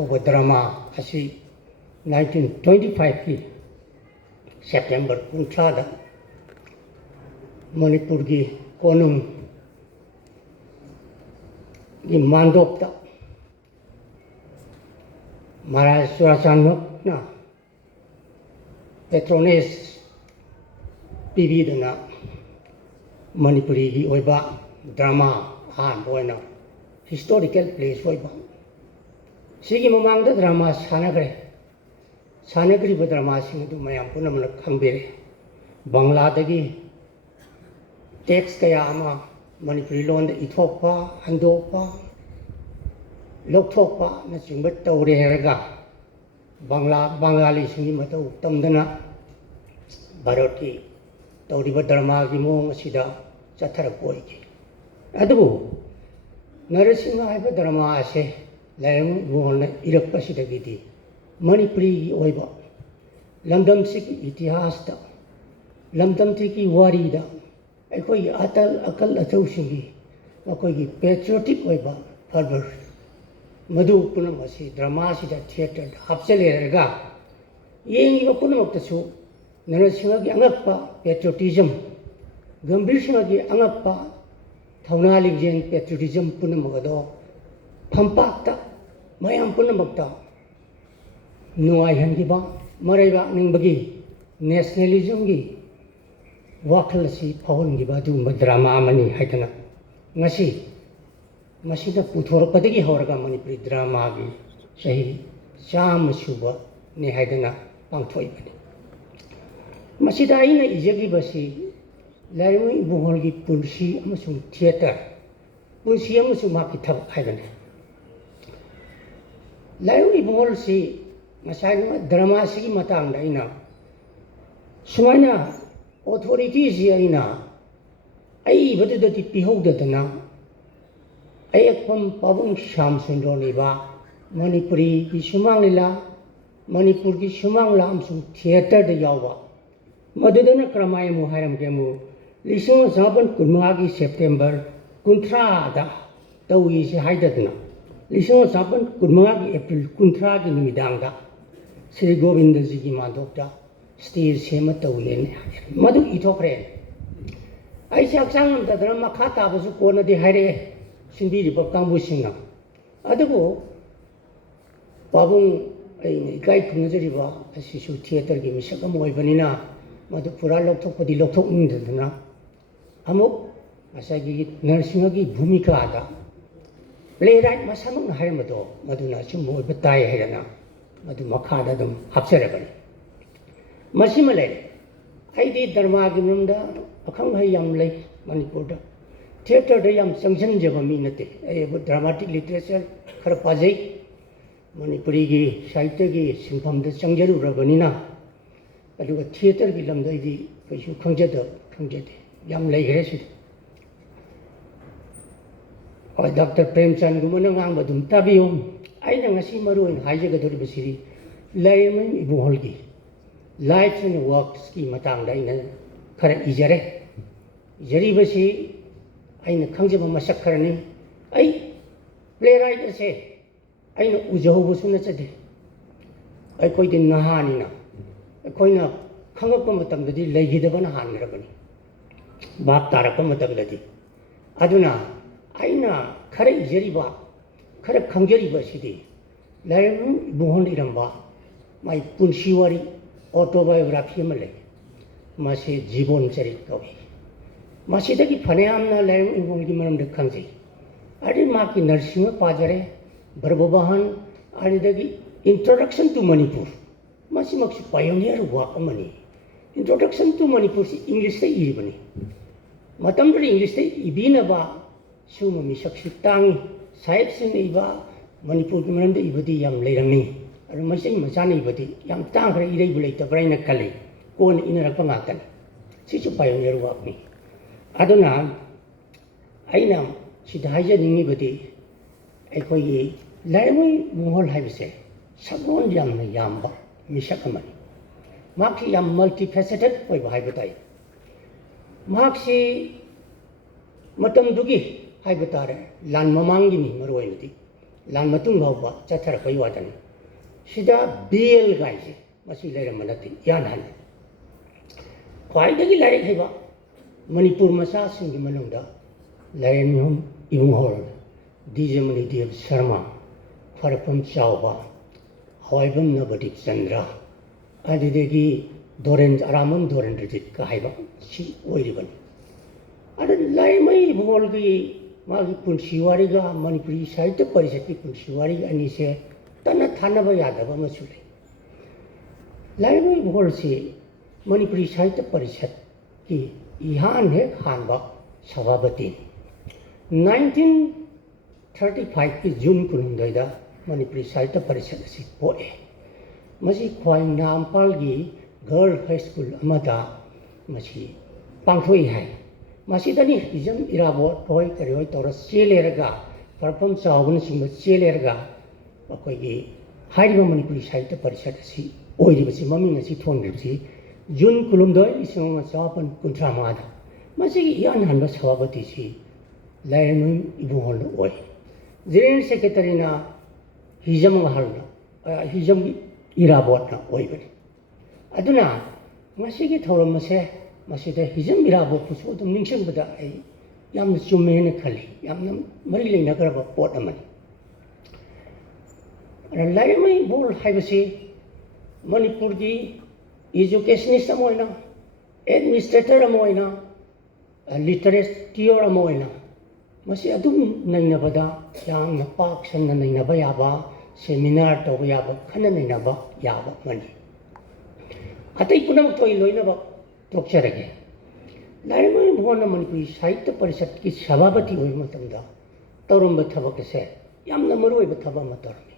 ꯄꯥꯡꯊꯣꯛꯄ ꯗ꯭ꯔꯃꯥ ꯑꯁꯤ 1925ꯀꯤ ꯁꯦꯞꯇꯦꯝꯕꯔ 30ꯗ ꯃꯅꯤꯄꯨꯔꯒꯤ ꯀꯣꯅꯨꯡꯒꯤ ꯃꯥꯟꯗꯣꯞꯇ ꯃꯍꯥꯔꯥꯖ ꯆꯨꯔꯥꯆꯥꯟꯄꯨꯔꯅ ꯄꯦꯇ꯭ꯔꯣꯅꯦꯖ ꯄꯤꯕꯤꯗꯨꯅ ꯃꯅꯤꯄꯨꯔꯤꯒꯤ ꯑꯣꯏꯕ ꯗ꯭ꯔꯃꯥ ꯑꯍꯥꯟꯕ ꯑꯣꯏꯅ ꯍꯤꯁꯇꯣꯔꯤꯀꯦꯜ ꯄ꯭ꯂꯦꯁ ꯑꯣꯏꯕ ꯁꯤꯒꯤ ꯃꯃꯥꯡꯗ ꯗ꯭ꯔꯃꯥ ꯁꯥꯟꯅꯈ꯭ꯔꯦ ꯁꯥꯟꯅꯈ꯭ꯔꯤꯕ ꯗ꯭ꯔꯃꯥꯁꯤꯡ ꯑꯗꯨ ꯃꯌꯥꯝ ꯄꯨꯝꯅꯃꯛꯅ ꯈꯪꯕꯤꯔꯦ ꯕꯪꯂꯥꯗꯒꯤ ꯇꯦꯛꯁ ꯀꯌꯥ ꯑꯃ ꯃꯅꯤꯄꯨꯔꯤ ꯂꯣꯟꯗ ꯏꯊꯣꯛꯄ ꯍꯟꯗꯣꯛꯄ ꯂꯧꯊꯣꯛꯄꯅꯆꯤꯡꯕ ꯇꯧꯔꯦ ꯍꯥꯏꯔꯒ ꯕꯪꯒꯥꯂꯤꯁꯤꯡꯒꯤ ꯃꯇꯧ ꯇꯝꯗꯅ ꯚꯥꯔꯠꯀꯤ ꯇꯧꯔꯤꯕ ꯗ꯭ꯔꯃꯥꯒꯤ ꯃꯑꯣꯡ ꯑꯁꯤꯗ ꯆꯠꯊꯔꯛꯄ ꯑꯣꯏꯈꯤ ꯑꯗꯨꯕꯨ ꯅꯔꯁꯤꯡꯍ ꯍꯥꯏꯕ ꯗ꯭ꯔꯃꯥ ꯑꯁꯦ ꯂꯥꯏꯔꯦꯝꯕꯝ ꯏꯕꯨꯡꯉꯣꯅ ꯏꯔꯛꯄꯁꯤꯗꯒꯤꯗꯤ ꯃꯅꯤꯄꯨꯔꯤꯒꯤ ꯑꯣꯏꯕ ꯂꯝꯗꯝꯁꯤꯒꯤ ꯏꯇꯤꯍꯥꯁꯇ ꯂꯝꯗꯝꯁꯤꯒꯤ ꯋꯥꯔꯤꯗ ꯑꯩꯈꯣꯏꯒꯤ ꯑꯀꯜ ꯑꯊꯧꯁꯤꯡꯒꯤ ꯃꯈꯣꯏꯒꯤ ꯄꯦꯇ꯭ꯔꯤꯌꯣꯇꯤꯛ ꯑꯣꯏꯕ ꯐꯔꯕꯔ ꯃꯗꯨ ꯄꯨꯝꯅꯃꯛ ꯑꯁꯤ ꯗ꯭ꯔꯃꯥꯁꯤꯗ ꯊꯤꯌꯦꯇꯔꯗ ꯍꯥꯞꯆꯤꯜꯂꯦꯔꯒ ꯌꯦꯡꯉꯤꯕ ꯄꯨꯝꯅꯃꯛꯇꯁꯨ ꯅꯔꯁꯤꯡꯍꯒꯤ ꯑꯉꯛꯄ ꯄꯦꯇ꯭ꯔꯤꯌꯣꯇꯤꯖꯝ ꯒꯝꯚꯤꯔ ꯁꯤꯡꯍꯒꯤ ꯑꯉꯛꯄ ꯊꯧꯅꯥ ꯂꯤꯡꯖꯦꯜ ꯄꯦꯇ꯭ꯔꯤꯌꯣꯇꯤꯖꯝ ꯄꯨꯝꯅꯃꯛ ꯑꯗꯣ ꯐꯝꯄꯥꯛꯇ ꯃꯌꯥꯝ ꯄꯨꯝꯅꯃꯛꯇ ꯅꯨꯡꯉꯥꯏꯍꯟꯈꯤꯕ ꯃꯔꯩꯕꯥꯛꯅꯤꯡꯕꯒꯤ ꯅꯦꯁꯅꯦꯂꯤꯖꯝꯒꯤ ꯋꯥꯈꯜ ꯑꯁꯤ ꯐꯥꯎꯍꯟꯈꯤꯕ ꯑꯗꯨꯒꯨꯝꯕ ꯗ꯭ꯔꯃꯥ ꯑꯃꯅꯤ ꯍꯥꯏꯗꯅ ꯉꯁꯤ ꯃꯁꯤꯗ ꯄꯨꯊꯣꯔꯛꯄꯗꯒꯤ ꯍꯧꯔꯒ ꯃꯅꯤꯄꯨꯔꯤ ꯗ꯭ꯔꯃꯥꯒꯤ ꯆꯍꯤ 100 ꯁꯨꯕꯅꯤ ꯍꯥꯏꯗꯅ ꯄꯥꯡꯊꯣꯛꯏꯕꯅꯤ ꯃꯁꯤꯗ ꯑꯩꯅ ꯏꯖꯈꯤꯕꯁꯤ ꯂꯥꯏꯔꯦꯝꯕꯝ ꯏꯕꯨꯡꯉꯣꯒꯤ ꯄꯨꯟꯁꯤ ꯑꯃꯁꯨꯡ ꯊꯤꯌꯦꯇꯔ ꯄꯨꯟꯁꯤ ꯑꯃꯁꯨꯡ ꯃꯍꯥꯛꯀꯤ ꯊꯕꯛ ꯍꯥꯏꯕꯅꯤ ꯂꯥꯏꯔꯦꯝꯕꯝ ꯏꯕꯨꯡꯉꯣꯁꯤ ꯉꯁꯥꯏ ꯗ꯭ꯔꯃꯥꯁꯤꯒꯤ ꯃꯇꯥꯡꯗ ꯑꯩꯅ ꯁꯨꯃꯥꯏꯅ ꯑꯣꯊꯣꯔꯤꯇꯤꯁꯤ ꯑꯩꯅ ꯑꯏꯕꯗꯨꯗꯗꯤ ꯄꯤꯍꯧꯗꯗꯅ ꯑꯌꯦꯛꯄꯝ ꯄꯥꯕꯨꯡ ꯁ꯭ꯌꯥꯝꯁꯨꯟꯗꯔꯅ ꯏꯕ ꯃꯅꯤꯄꯨꯔꯤꯒꯤ ꯁꯨꯃꯥꯡ ꯂꯤꯂꯥ ꯃꯅꯤꯄꯨꯔꯒꯤ ꯁꯨꯃꯥꯡ ꯂꯤꯂꯥ ꯑꯃꯁꯨꯡ ꯊꯤꯌꯦꯇꯔꯗ ꯌꯥꯎꯕ ꯃꯗꯨꯗꯅ ꯀꯔꯝꯍꯥꯏꯅ ꯑꯃꯨꯛ ꯍꯥꯏꯔꯝꯒꯦ 1995ꯒꯤ ꯁꯦꯞꯇꯦꯝꯕꯔ 30ꯗ ꯇꯧꯏꯁꯤ ꯍꯥꯏꯗꯗꯅ 1995ꯒꯤ ꯑꯦꯄ꯭ꯔꯤꯜ 30ꯒꯤ ꯅꯨꯃꯤꯗꯥꯡꯗ ꯁ꯭ꯔꯤ ꯒꯣꯕꯤꯟꯗꯖꯤꯒꯤ ꯃꯥꯟꯗꯣꯞꯇ ꯁ꯭ꯇꯦꯖ ꯁꯦꯝꯃ ꯇꯧꯏꯅ ꯃꯗꯨ ꯏꯊꯣꯛꯈ꯭ꯔꯦ ꯑꯩꯁꯦ ꯍꯛꯆꯥꯡ ꯉꯝꯗꯗꯅ ꯃꯈꯥ ꯇꯥꯕꯁꯨ ꯀꯣꯟꯅꯗꯤ ꯍꯥꯏꯔꯛꯑꯦ ꯁꯤꯟꯕꯤꯔꯤꯕ ꯀꯥꯡꯕꯨꯁꯤꯡꯅ ꯑꯗꯨꯕꯨ ꯄꯥꯕꯨꯡ ꯑꯩꯅ ꯏꯀꯥꯏ ꯈꯨꯝꯅꯖꯔꯤꯕ ꯑꯁꯤꯁꯨ ꯊꯤꯌꯦꯇꯔꯒꯤ ꯃꯤꯁꯛ ꯑꯃ ꯑꯣꯏꯕꯅꯤꯅ ꯃꯗꯨ ꯄꯨꯔꯥ ꯂꯧꯊꯣꯛꯄꯗꯤ ꯂꯧꯊꯣꯛꯅꯤꯡꯗꯗꯅ ꯑꯃꯨꯛ ꯉꯁꯥꯏꯒꯤ ꯅꯔꯁꯤꯡꯍꯒꯤ ꯚꯨꯃꯤꯀꯥꯗ ꯄ꯭ꯂꯦꯔꯥꯏꯠ ꯃꯁꯥꯃꯛꯅ ꯍꯥꯏꯔꯝꯕꯗꯣ ꯃꯗꯨꯅ ꯑꯆꯨꯝꯕ ꯑꯣꯏꯕ ꯇꯥꯏ ꯍꯥꯏꯗꯅ ꯃꯗꯨ ꯃꯈꯥꯗ ꯑꯗꯨꯝ ꯍꯥꯞꯆꯔꯕꯅꯤ ꯃꯁꯤꯃ ꯂꯩꯔꯦ ꯑꯩꯗꯤ ꯗ꯭ꯔꯃꯥꯒꯤ ꯃꯔꯝꯗ ꯑꯈꯪ ꯑꯍꯩ ꯌꯥꯝ ꯂꯩ ꯃꯅꯤꯄꯨꯔꯗ ꯊꯤꯌꯦꯇꯔꯗ ꯌꯥꯝ ꯆꯪꯁꯤꯟꯖꯕ ꯃꯤ ꯅꯠꯇꯦ ꯑꯩꯕꯨ ꯗ꯭ꯔꯃꯥꯇꯤꯛ ꯂꯤꯇꯔꯦꯆꯔ ꯈꯔ ꯄꯥꯖꯩ ꯃꯅꯤꯄꯨꯔꯤꯒꯤ ꯁꯥꯍꯤꯇ꯭ꯌꯒꯤ ꯁꯤꯟꯐꯝꯗ ꯆꯪꯖꯔꯨꯔꯕꯅꯤꯅ ꯑꯗꯨꯒ ꯊꯤꯌꯦꯇꯔꯒꯤ ꯂꯝꯗ ꯑꯩꯗꯤ ꯀꯩꯁꯨ ꯈꯪꯖꯗꯦ ꯌꯥꯝ ꯂꯩꯈ꯭ꯔꯦ ꯁꯤꯗ ꯍꯣꯏ ꯗꯥꯛꯇꯔ ꯄ꯭ꯔꯦꯝꯆꯟꯗꯒꯨꯝꯕꯅ ꯉꯥꯡꯕ ꯑꯗꯨꯝ ꯇꯥꯕꯤꯌꯨ ꯑꯩꯅ ꯉꯁꯤ ꯃꯔꯨ ꯑꯣꯏꯅ ꯍꯥꯏꯖꯒꯗꯧꯔꯤꯕꯁꯤ ꯂꯥꯏꯔꯦꯝꯕꯝ ꯏꯕꯨꯡꯉꯣꯒꯤ ꯂꯥꯏꯐ ꯑꯦꯟ ꯋꯥꯔꯛꯁꯀꯤ ꯃꯇꯥꯡꯗ ꯑꯩꯅ ꯈꯔ ꯏꯖꯔꯦ ꯏꯖꯔꯤꯕꯁꯤ ꯑꯩꯅ ꯈꯪꯖꯕ ꯃꯁꯛ ꯈꯔꯅꯤ ꯑꯩ ꯄ꯭ꯂꯦꯔꯥꯏꯠ ꯑꯁꯦ ꯑꯩꯅ ꯎꯖꯍꯧꯕꯁꯨ ꯅꯠꯆꯗꯦ ꯑꯩꯈꯣꯏꯗꯤ ꯅꯍꯥꯅꯤꯅ ꯑꯩꯈꯣꯏꯅ ꯈꯪꯉꯛꯄ ꯃꯇꯝꯗꯗꯤ ꯂꯩꯈꯤꯗꯕꯅ ꯍꯥꯟꯈ꯭ꯔꯕꯅꯤ ꯚꯥꯞ ꯇꯥꯔꯛꯄ ꯃꯇꯝꯗꯗꯤ ꯑꯗꯨꯅ ꯑꯩꯅ ꯈꯔ ꯏꯖꯔꯤꯕ ꯈꯔ ꯈꯪꯖꯔꯤꯕ ꯑꯁꯤꯗꯤ ꯂꯥꯏꯔꯦꯝꯕꯝ ꯏꯕꯨꯡꯉꯣꯅ ꯏꯔꯝꯕ ꯃꯥꯒꯤ ꯄꯨꯟꯁꯤ ꯋꯥꯔꯤ ꯑꯣꯇꯣꯕꯥꯏꯑꯣꯒ꯭ꯔꯥꯐꯤ ꯑꯃ ꯂꯩ ꯃꯁꯤ ꯖꯤꯕꯣꯟ ꯆꯔꯤꯠ ꯀꯧꯏ ꯃꯁꯤꯗꯒꯤ ꯐꯅꯌꯥꯝꯅ ꯂꯥꯏꯔꯦꯝꯕꯝ ꯏꯕꯨꯡꯉꯣꯒꯤ ꯃꯔꯝꯗ ꯈꯪꯖꯩ ꯑꯗꯨꯗꯩ ꯃꯍꯥꯛꯀꯤ ꯅꯔꯁꯤꯡꯍ ꯄꯥꯖꯔꯦ ꯕ꯭ꯔꯕꯕꯥꯍꯟ ꯑꯗꯨꯗꯒꯤ ꯏꯟꯇ꯭ꯔꯣꯗꯛꯁꯟ ꯇꯨ ꯃꯅꯤꯄꯨꯔ ꯃꯁꯤꯃꯛꯁꯨ ꯄꯥꯏꯑꯣꯅꯤꯌꯔ ꯋꯥꯛ ꯑꯃꯅꯤ ꯏꯟꯇ꯭ꯔꯣꯗꯛꯁꯟ ꯇꯨ ꯃꯅꯤꯄꯨꯔꯁꯤ ꯏꯪꯂꯤꯁꯇ ꯏꯔꯤꯕꯅꯤ ꯃꯇꯝꯗꯨꯗ ꯏꯪꯂꯤꯁꯇ ꯏꯕꯤꯅꯕ ꯁꯤꯒꯨꯝꯕ ꯃꯤꯁꯛꯁꯨ ꯇꯥꯡꯏ ꯁꯥꯍꯤꯕꯁꯤꯡꯅ ꯏꯕ ꯃꯅꯤꯄꯨꯔꯒꯤ ꯃꯔꯝꯗ ꯏꯕꯗꯤ ꯌꯥꯝ ꯂꯩꯔꯝꯃꯤ ꯑꯗꯨ ꯃꯩꯇꯩ ꯃꯆꯥꯅ ꯏꯕꯗꯤ ꯌꯥꯝ ꯇꯥꯡꯈ꯭ꯔꯦ ꯏꯔꯩꯕꯨ ꯂꯩꯇꯕ꯭ꯔꯥ ꯍꯥꯏꯅ ꯈꯜꯂꯤ ꯀꯣꯟꯅ ꯏꯅꯔꯛꯄ ꯉꯥꯛꯇꯅꯤ ꯁꯤꯁꯨ ꯄꯥꯏꯑꯣꯅꯤꯌꯔ ꯋꯥꯛꯅꯤ ꯑꯗꯨꯅ ꯑꯩꯅ ꯁꯤꯗ ꯍꯥꯏꯖꯅꯤꯡꯉꯤꯕꯗꯤ ꯑꯩꯈꯣꯏꯒꯤ ꯂꯥꯏꯔꯦꯝꯕꯝ ꯏꯕꯨꯡꯉꯣ ꯍꯥꯏꯕꯁꯦ ꯁꯛꯂꯣꯟ ꯌꯥꯝꯅ ꯌꯥꯝꯕ ꯃꯤꯁꯛ ꯑꯃꯅꯤ ꯃꯍꯥꯛꯁꯤ ꯌꯥꯝ ꯃꯜꯇꯤꯐꯦꯁꯦꯇꯦꯠ ꯑꯣꯏꯕ ꯍꯥꯏꯕ ꯇꯥꯏ ꯃꯍꯥꯛꯁꯤ ꯃꯇꯝꯗꯨꯒꯤ ꯍꯥꯏꯕ ꯇꯥꯔꯦ ꯂꯥꯟ ꯃꯃꯥꯡꯒꯤꯅꯤ ꯃꯔꯨ ꯑꯣꯏꯅꯗꯤ ꯂꯥꯟ ꯃꯇꯨꯡ ꯐꯥꯎꯕ ꯆꯠꯊꯔꯛꯄꯒꯤ ꯋꯥꯗꯅꯤ ꯁꯤꯗ ꯕꯦꯜ ꯒꯥꯏꯁꯦ ꯃꯁꯤ ꯂꯩꯔꯝꯕ ꯅꯠꯇꯦ ꯏꯍꯥꯟ ꯍꯥꯟꯅ ꯈ꯭ꯋꯥꯏꯗꯒꯤ ꯂꯥꯏꯔꯤꯛ ꯍꯩꯕ ꯃꯅꯤꯄꯨꯔ ꯃꯆꯥꯁꯤꯡꯒꯤ ꯃꯅꯨꯡꯗ ꯂꯥꯏꯔꯦꯝꯕꯝ ꯏꯕꯨꯡꯍꯣꯔ ꯗꯤꯖꯃꯅꯤ ꯗꯦꯕ ꯁꯔꯃ ꯈ꯭ꯋꯥꯏꯔꯥꯛꯄꯝ ꯆꯥꯎꯕ ꯍꯋꯥꯏꯕꯝ ꯅꯕꯗꯤꯞ ꯆꯟꯗ꯭ꯔ ꯑꯗꯨꯗꯒꯤ ꯑꯔꯥꯝꯕꯝ ꯗꯣꯔꯦꯟꯗ꯭ꯔꯖꯤꯠꯀ ꯍꯥꯏꯕ ꯁꯤ ꯑꯣꯏꯔꯤꯕꯅꯤ ꯑꯗ ꯂꯥꯏꯔꯦꯝꯕꯝ ꯏꯕꯨꯡꯍꯣꯔꯒꯤ ꯃꯥꯒꯤ ꯄꯨꯟꯁꯤ ꯋꯥꯔꯤꯒ ꯃꯅꯤꯄꯨꯔꯤ ꯁꯥꯍꯤꯇ꯭ꯌ ꯄꯔꯤꯁꯠꯀꯤ ꯄꯨꯟꯁꯤ ꯋꯥꯔꯤꯒ ꯑꯅꯤꯁꯦ ꯇꯠꯅ ꯊꯥꯅꯕ ꯌꯥꯗꯕ ꯑꯃꯁꯨ ꯂꯩ ꯂꯥꯏꯔꯦꯝꯕꯝ ꯏꯕꯨꯡꯍꯣꯔꯁꯤ ꯃꯅꯤꯄꯨꯔꯤ ꯁꯥꯍꯤꯇ꯭य ꯄꯔꯤꯁꯠꯀꯤ इहान हेक हानबा सभापति 1935 की जून कुनुंदयदा मणिपुरी साहित्य परिषद असी पोए मसी ख्वाई नामपाल की गर्ल हाई स्कूल अमदा मसी पांथोई है मसी दनी हिजम इराबोट होय करी होय तोरा चेलेरगा परफम चावगन सिंग चेलेरगा अखोगी हारिबा मणिपुरी साहित्य परिषद असी ओइरिबसी ममिंग असी थोनरिबसी जून कुलुमदोय लिसिंग चापन कुंथ्रा मादा मसी इयान हनबा सभापति सी लायरमम इबुंगोल ओय जनरल सेक्रेटरी ना हिजम हलना हिजम इराबोट ना ओइबनी अदुना मसी की थौरम मसे मसीदा हिजम इराबोट पुसो दम निंगसंबदा आई यामना चुमेने खली यामना मरी लेनागरबा पोट अमनी लायरमम इबुंगोल हाइबसी मणिपुर की एजुकेशनिस्ट अमोइना एडमिनिस्ट्रेटर अमोइना लिटरेचर अमोइना मसी अदुम नैनबदा यामना पाक सन्ना नैनबा याबा सेमिनार तौबा याबा खन्ना नैनबा याबा मनी अतै पुनमक तोय लोइनबा तोक्चरगे लायरमम इबुंगोलना मणिपुरी साहित्य परिषद की सभापति ओइ मतमदा तौरम्बा थबकसे यामना मरुओइबा थबा अमा तौरमी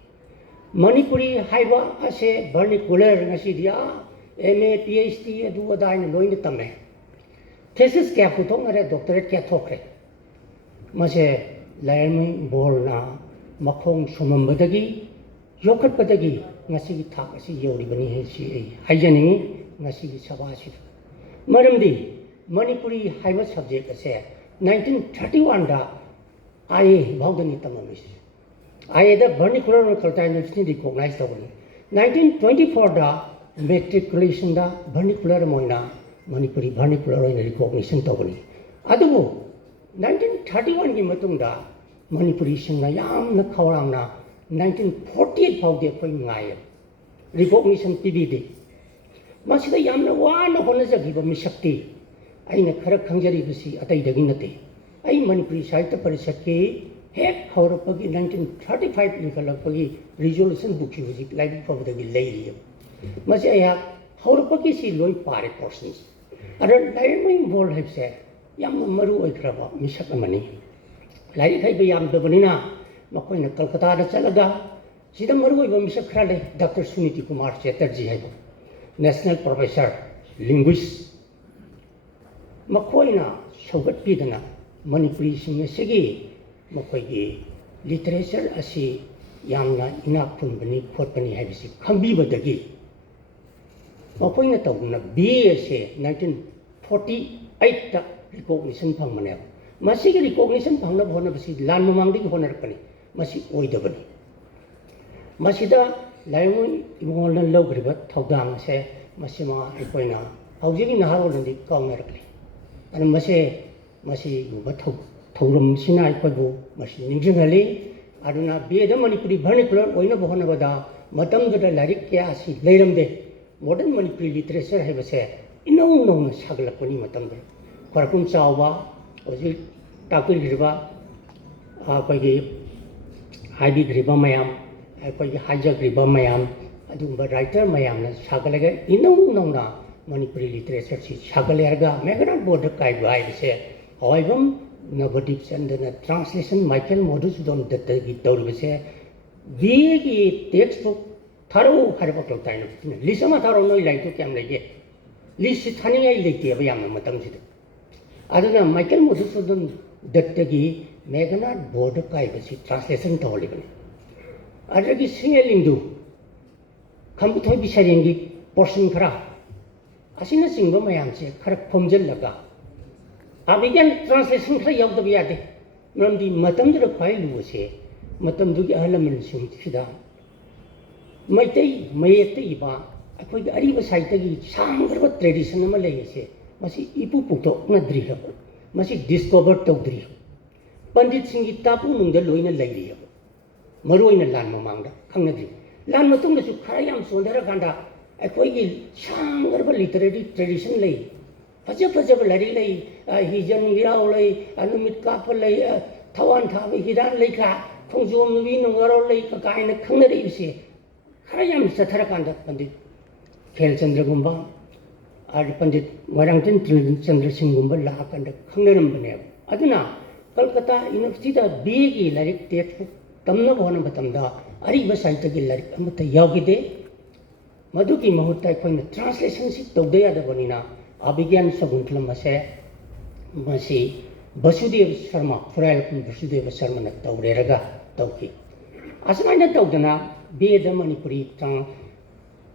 मणिपुरी हाइबा असे वर्निकुलर ngasidia MA PhD अदु अदाइन लोइन तमे थेसिस क्या पुथोंगरे डॉक्टरेट क्या थोखरे मसे लायरमम इबुंगोलना मखोंग सुमंबदगी योखटपदगी ngasi gi thak asi yoribani he si ai haijani ngasi gi sabha si maramdi manipuri haiba subject ase 1931 da ai bhaudani tamamis ai da vernacular culture university recognize tabani 1924 da matriculation da vernacular moina manipuri vernacular oina recognition tabani adubu 1931 gi matung da manipuri singna yamna khawrangna 1948 फाउदे कोई ngaय recognition पीबीदे मसिदा यामना वाना होनजगिबा मिसक्ति आइना खर खंजरिबसी अतैदगी नते आई मणिपुरी साहित्य परिषद के हेक हौरपगी 1935 लिखलपगी resolution book हुजिक library फबदगी लेरिय मसे आया हौरपगी सी लोई पारे पोर्शंस अदर लाइब्रेरी बोल हैसे यामना मरु ओइखरबा मिसक अमनी लाइब्रेरी हैबे याम दबनिना मकोइना कलकत्ता चलगा सिदा मरुओइबा मिसक खरा ले डॉक्टर सुनीति कुमार चैटर्जी है नेशनल प्रोफेसर लिंग्विस्ट मकोइना सौगटपीदना मणिपुरी सिंगसेगी मकोइगी लिटरेचर असी यामना इना खुनबनी खोटबनी हैबिसि खंबीबदगी मकोइना तौना BA से 1948 ता रिकॉग्निशन फंगमने मसिगी रिकॉग्निशन फंगना होनबसि लान ममांगदगी होनरकनी मसी ओइदबनी मसीदा लायरमम इबुंगोलना लौग्रिबा थौदांग से मसीमा अखोइना हौजिगी नहारोलंदी काउनरकली अन मसे मसी गुबा थौरम सिना अखोइबु मसी निंजंगली अदुना बेद मणिपुरी वर्नाकुलर ओइना बहनबदा मतमदुदा लारिक क्या असि लेरमदे मॉडर्न मणिपुरी लिटरेचर हैबसे इनौ नौना सागलकनी मतमदे खरकुम चावबा हौजि ताकुलिग्रिबा अखोइगी हाइबिग्रिबा मयाम अखोइगी हाइजग्रिबा मयाम अदुगुम्बा राइटर मयामना सागलगा इनौ नौना मणिपुरी लिटरेचर सि सागलेरगा मेघनाथ बोर्ड काइबा हाइबसे हवाइबम नवदीप चंद्रना ट्रांसलेशन माइकल मधुसूदन दत्तगी तौरबसे BA की टेक्स्ट बुक थारो हरबा क्लताइन लिसमा थारो नोइ लाइतो क्याम लेगे लिस थानिङै लेतेबा यामना मतमसिदा अदुना माइकल मधुसूदन दत्तगी मेघनाथ बोर्ड काइबसी ट्रांसलेशन तौलिबनी अदगी सिंगलिंगदु खंबथोय बिसारिंगी पोर्शन खरा असिना सिंगबा मयामसे खरा खोमजलगा अबिगन ट्रांसलेशन खरा यावदब यादे मरमदी मतमदुर ख्वाइ लुबसे ꯃꯇꯝꯗꯨꯒꯤ ꯑꯍꯜ ꯂꯃꯟꯁꯤꯡꯁꯤꯗ ꯃꯩꯇꯩ ꯃꯌꯦꯛꯇ ꯏꯕ ꯑꯩꯈꯣꯏꯒꯤ ꯑꯔꯤꯕ ꯁꯥꯍꯤꯇ꯭ꯌꯒꯤ ꯁꯥꯡꯈ꯭ꯔꯕ ꯇ꯭ꯔꯦꯗꯤꯁꯟ ꯑꯃ ꯂꯩꯔꯤꯁꯦ ꯃꯁꯤ ꯏꯄꯨ ꯄꯨꯊꯣꯛꯅꯗ꯭ꯔꯤꯕ ꯃꯁꯤ ꯗꯤꯁꯀꯣꯚꯔ ꯇꯧꯗ꯭ꯔꯤꯕ ꯄꯟꯗꯤꯠꯁꯤꯡꯒꯤ ꯇꯥꯄꯨꯅꯨꯡꯗ ꯂꯣꯏꯅ ꯂꯩꯔꯤꯕ ꯃꯔꯨꯑꯣꯏꯅ ꯂꯥꯟ ꯃꯃꯥꯡꯗ ꯈꯪꯅꯗ꯭ꯔꯤ ꯂꯥꯟ ꯃꯇꯨꯡꯗꯁꯨ ꯈꯔ ꯌꯥꯝ ꯆꯣꯟꯊꯔꯀꯥꯟꯗ ꯑꯩꯈꯣꯏꯒꯤ ꯁꯥꯡꯈ꯭ꯔꯕ ꯂꯤꯇꯔꯦꯔꯤ ꯇ꯭ꯔꯦꯗꯤꯁꯟ ꯂꯩ ꯐꯖ ꯐꯖꯕ ꯂꯥꯏꯔꯤꯛ ꯂꯩ ꯍꯤꯖꯟ ꯍꯤꯔꯥꯎ ꯂꯩ ꯅꯨꯃꯤꯠ ꯀꯥꯞꯄ ꯂꯩ ꯊꯋꯥꯟ ꯊꯥꯕ ꯍꯤꯔꯥꯟ ꯂꯩꯈꯥ ꯈꯣꯡꯖꯣꯝ ꯅꯨꯕꯤ ꯅꯨꯡꯖꯥꯔꯧ ꯂꯩ ꯀꯥꯏꯅ ꯈꯪꯅꯔꯛꯏꯕꯁꯦ ꯈꯔ ꯌꯥꯝ ꯆꯠꯊꯔꯀꯥꯟꯗ ꯄꯟꯗꯤꯠ ꯈꯦꯜꯆꯟꯗ꯭ꯔꯒꯨꯝꯕ ꯄꯟꯗꯤꯠ ꯃꯣꯏꯔꯥꯡꯊꯦꯝ ꯆꯟꯗ꯭ꯔꯁꯤꯡꯒꯨꯝꯕ ꯂꯥꯛꯑꯀꯥꯟꯗ ꯈꯪꯅꯔꯝꯕꯅꯦꯕ ꯑꯗꯨꯅ ꯀꯜꯀꯇꯥ ꯌꯨꯅꯤꯚꯔꯁꯤꯇꯤꯗ ꯕꯤ.ꯑꯦꯒꯤ ꯂꯥꯏꯔꯤꯛ ꯇꯦꯛꯁꯕꯨꯛ ꯇꯝꯅꯕ ꯍꯣꯠꯅꯕ ꯃꯇꯝꯗ ꯑꯔꯤꯕ ꯁꯥꯍꯤꯇ꯭ꯌꯒꯤ ꯂꯥꯏꯔꯤꯛ ꯑꯃꯠꯇ ꯌꯥꯎꯈꯤꯗꯦ ꯃꯗꯨꯒꯤ ꯃꯍꯨꯠꯇ ꯑꯩꯈꯣꯏꯅ ꯇ꯭ꯔꯥꯟꯁꯂꯦꯁꯟꯁꯤ ꯇꯧꯗ ꯌꯥꯗꯕꯅꯤꯅ ꯑꯕꯤꯒ꯭ꯌꯥꯟ ꯁꯒꯨꯟꯇꯂꯝ ꯑꯁꯦ ꯃꯁꯤ ꯕꯁꯨꯗꯦꯕ ꯁꯔꯃ ꯐꯨꯔꯥꯏꯂꯛꯄꯝ ꯕꯁꯨꯗꯦꯕ ꯁꯔꯃꯅ ꯇꯧꯔꯦꯔꯒ ꯇꯧꯈꯤ ꯑꯁꯨꯃꯥꯏꯅ ꯇꯧꯗꯅ ꯕꯤ.ꯑꯦꯗ ꯃꯅꯤꯄꯨꯔꯤ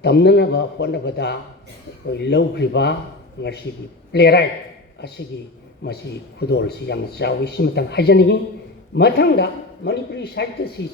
ꯇꯝꯅꯅꯕ ꯍꯣꯠꯅꯕꯗ ꯑꯩꯈꯣꯏ ꯂꯧꯈ꯭ꯔꯤꯕ ꯉꯁꯤꯒꯤ ꯄ꯭ꯂꯦꯔꯥꯏꯠ ꯑꯁꯤꯒꯤ ꯃꯁꯤ ꯈꯨꯗꯣꯜꯁꯤ ꯌꯥꯝꯅ ꯆꯥꯎꯏ ꯁꯤꯃꯇꯪ ꯍꯥꯏꯖꯅꯤꯡꯉꯤ ꯃꯊꯪꯗ ꯃꯅꯤꯄꯨꯔꯤ ꯁꯥꯍꯤꯇ꯭ꯌꯁꯤ